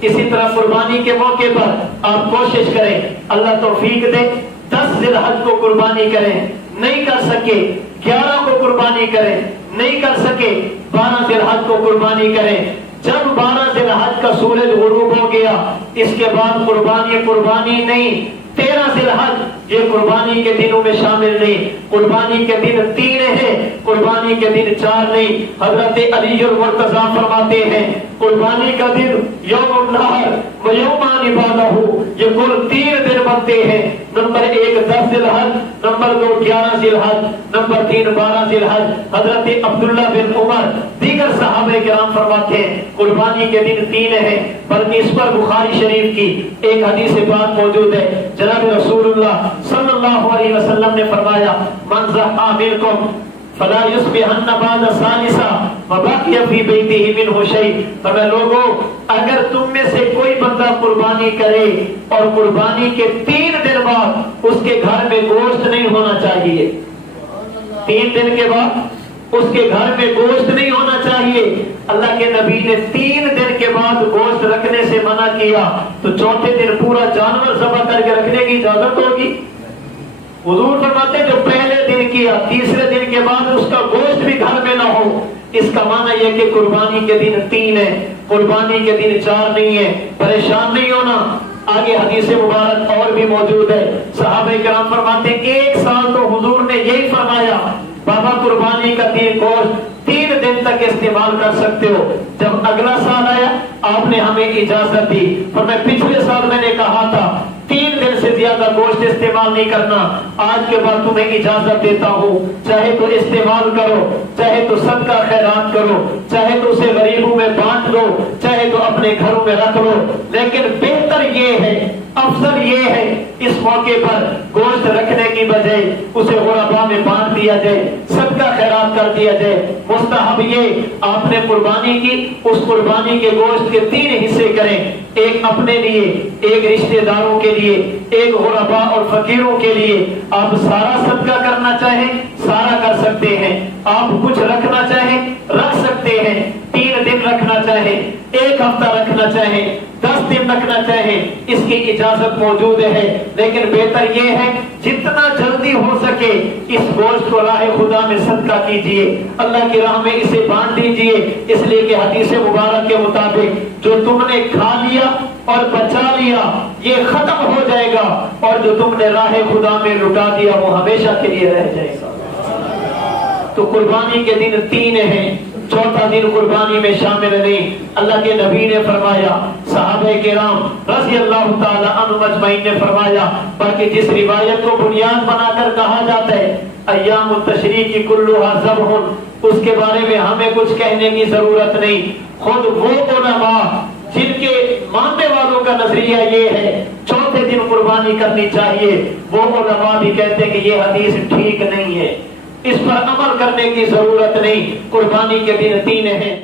اسی طرح قربانی کے موقع پر آپ کوشش کریں، اللہ توفیق دے، 10 ذی الحج کو قربانی کریں، نہیں کر سکے 11 کو قربانی کریں، نہیں کر سکے 12 ذی الحج کو قربانی کریں۔ جب 12 ذی الحج کا سورج غروب ہو گیا اس کے بعد قربانی نہیں، 13 ذی الحج یہ قربانی کے دنوں میں شامل نہیں، قربانی کے دن 3 ہیں، قربانی کے دن 4 نہیں۔ حضرت علی المرتضیٰ فرماتے ہیں قربانی کا دن یوم النحر و یومان بعدہ، یہ کل 3 دن بنتے ہیں۔ نمبر 1 10 ذی الحج، نمبر 2 11 ذی الحج، نمبر 3 12 ذی الحج۔ حضرت عبداللہ بن عمر دیگر صحابہ کرام فرماتے ہیں قربانی کے دن 3 ہیں، بلکہ اس پر بخاری شریف کی ایک حدیث پاک موجود ہے۔ جناب رسول اللہ صلی اللہ علیہ وسلم نے فرمایا من ضحى منکم فلا یصبحن بعد ثالثا وبقي في بيته منه شيء، فرمایا لوگوں اگر تم میں سے کوئی بندہ قربانی کرے اور قربانی کے 3 دن بعد اس کے گھر میں گوشت نہیں ہونا چاہیے، 3 دن کے بعد اس کے گھر میں گوشت نہیں ہونا چاہیے، اللہ کے نبی نے 3 دن کے بعد گوشت رکھنے سے منع کیا، تو چوتھے دن پورا جانور ذبح کر کے رکھنے کی اجازت ہوگی؟ حضور فرماتے جو پہلے دن کیا، تیسرے دن کے بعد اس کا گوشت بھی گھر میں نہ ہو، اس کا معنی یہ کہ قربانی کے دن 3 ہے، قربانی کے دن 4 نہیں ہے۔ پریشان نہیں ہونا، آگے حدیث مبارک اور بھی موجود ہے۔ صحابہ کرام فرماتے ہیں 1 سال تو حضور نے یہی فرمایا بابا قربانی کا گوشت 3 دن تک استعمال کر سکتے ہو۔ جب اگلا سال آیا آپ نے ہمیں اجازت دی، فرمایا پچھلے سال میں نے کہا تھا 3 دن سے زیادہ گوشت استعمال نہیں کرنا، آج کے بعد تمہیں اجازت دیتا ہوں، چاہے تو استعمال کرو، چاہے تو صدقہ خیرات کرو، چاہے تو اسے غریبوں میں بانٹ دو، چاہے تو اپنے گھروں میں رکھ لو، لیکن بہتر یہ ہے، افضل یہ ہے اس موقع پر گوشت رکھنے کی بجائے اسے غرباء میں بانٹ دیا جائے، صدقہ خیرات کر دیا جائے۔ مستحب یہ آپ نے قربانی کی، اس قربانی کے گوشت کے 3 حصے کریں، ایک اپنے لیے، ایک رشتہ داروں کے لیے، ایک غرباء اور فقیروں کے لیے۔ آپ سارا صدقہ کرنا چاہیں سارا کر سکتے ہیں، آپ کچھ رکھنا چاہیں رکھ سکتے ہیں، 3 دن رکھنا چاہیں، 1 ہفتہ رکھنا چاہیں، 10 دن رکھنا چاہیں، اس کی اجازت موجود ہے، لیکن بہتر یہ ہے جتنا جلدی ہو سکے اس گوشت کو راہ خدا میں صدقہ کیجئے، اللہ کی راہ میں اسے بانٹ دیجئے، اس لیے کہ حدیث مبارک کے مطابق جو تم نے کھا لیا اور بچا لیا یہ ختم ہو جائے گا، اور جو تم نے راہ خدا میں لٹا دیا وہ ہمیشہ کے لیے رہ جائے گا۔ تو قربانی کے دن 3 ہیں، چوتھا دن قربانی میں شامل نہیں۔ اللہ کے نبی نے فرمایا، صحابہ کرام رضی اللہ تعالی عنہم اجمعین نے فرمایا، بلکہ جس روایت کو بنیاد بنا کر کہا جاتا ہے ایام التشریق کی کلھا ذبح، اس کے بارے میں ہمیں کچھ کہنے کی ضرورت نہیں۔ خود وہ علماء جن کے ماننے والوں کا نظریہ یہ ہے چوتھے دن قربانی کرنی چاہیے، وہ علماء بھی کہتے ہیں کہ یہ حدیث ٹھیک نہیں ہے، اس پر عمل کرنے کی ضرورت نہیں، قربانی کے دن 3 ہیں۔